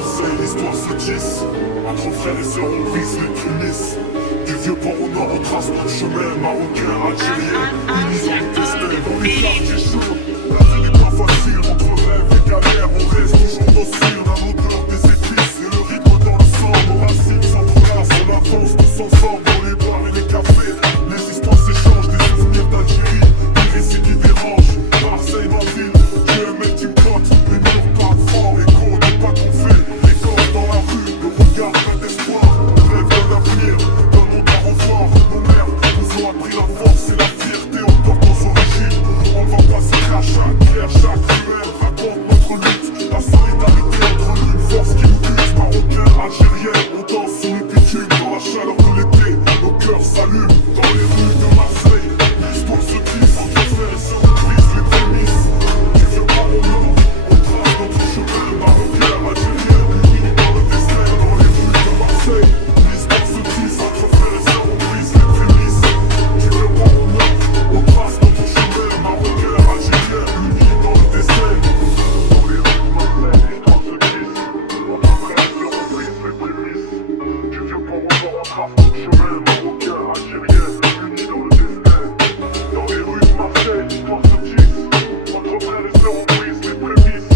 Marseille, l'histoire se tisse. Entre frères et sœurs, on brise les prémices. Du vieux port au nord, on trace notre chemin. Marocain, algérien, unis dans le destin. Dans les quartiers chauds, la vie n'est pas facile. Entre rêve et galère, on reste toujours docile. On a l'odeur des épices et le rythme dans le sang. Nos racines s'entrelacent, on avance tous ensemble dans les bars et les cafés. Les histoires s'échangent, des souvenirs d'Algérie, des récits qui dérangent. Marseille, ma ville, Dieu un melting pot. Les murs parlent fort, écho n'est pas qu'on fait. Les corps dans la rue, le regard plein d'espoir. On rêve d'un avenir, d'un monde à revoir. Nos mères nous ont appris la force et la fierté. On porte nos origines, on va pas se cacher à clair. Chaque ruelle raconte notre lutte. La solidarité entre nous, une force qui nous bute. Marocains, Algériens, on danse sur le bitume. Dans la chaleur de l'été, nos cœurs s'allument. Dans les rues de Marseille, l'histoire se glisse. Entre frères et sœurs, on brise les prémices. Du vieux port au nord, on trace notre chemin. Marocains, Algériens, unis dans le destin. Dans les rues de Marseille, l'histoire se glisse. Entre frères et sœurs, on brise les prémices. Du vieux port au nord, on trace notre chemin. Marocains, Algériens, unis dans le destin. Dans les rues de Marseille, l'histoire se glisse. Entre frères et sœurs, on brise les prémices. Du vieux port au nord, on trace notre chemin. Marocains, Algériens, unis dans le destin. Dans les rues de Marseille, l'histoire se glisse. Entre frères et sœurs, on brise les prémices.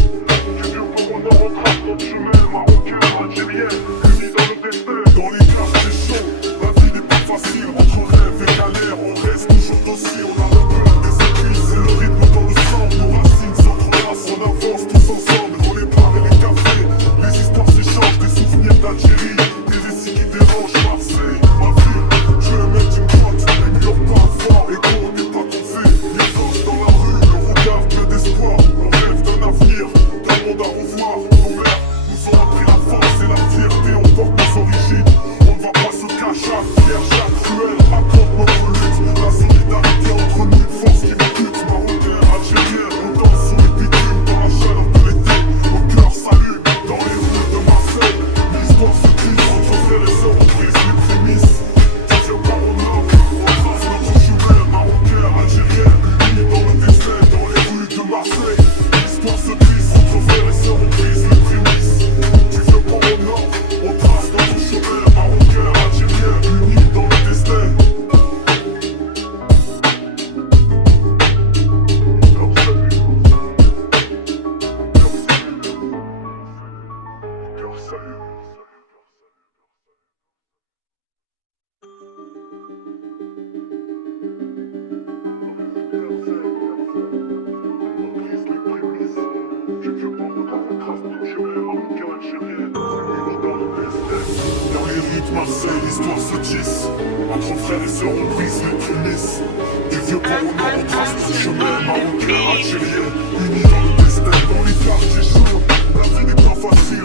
Du vieux port au nord, on trace notre chemin. Marocains, Algériens, unis dans le destin. Dans les quartiers chauds, la vie n'est pas facile. Entre rêve et galère, on reste toujours docile. On a le peur des épices et le rythme dans le sang. Nos racines s'entrelacent, on avance tous ensemble. Dans les bars et les cafés, les histoires s'échangent. Des souvenirs d'Algérie, des récits qui dérangent. Marseille, ma ville, je vais mettre une crotte. Les murs parlent fort, écho n'est pas qu'on fait. Les gosses dans la rue, le regard plein d'espoir. On rêve d'un avenir, d'un monde à revoir. Nos mères nous ont appris la force et la fierté. On porte nos origines, on ne va pas se cacher à fier. Chaque ruelle raconte notre lutte. La solidarité entre nous, une force qui nous bute. Marocains, Algériens, on danse sur les bitumes. Dans la chaleur de l'été, nos cœurs s'allument. Dans les rues de Marseille, l'histoire se glisse. Entre frères et sœurs, on brise les prémices. Du vieux port au nord, on trace notre chemin. Marocains, Algériens, unis dans le destin. Dans les rues de Marseille, l'histoire se glisse. Entre frères et sœurs, on brise les prémices. Du vieux port au nord, on trace notre chemin. Marocains, Algériens, unis dans le destin. Cœur salut. Dans les rues de Marseille, l'histoire se tisse. Entre frères et sœurs, on brise les prémices. Du vieux port au nord, on trace notre chemin. Marocains, Algériens, unis dans le destin. Dans les quartiers chauds, la vie n'est pas facile.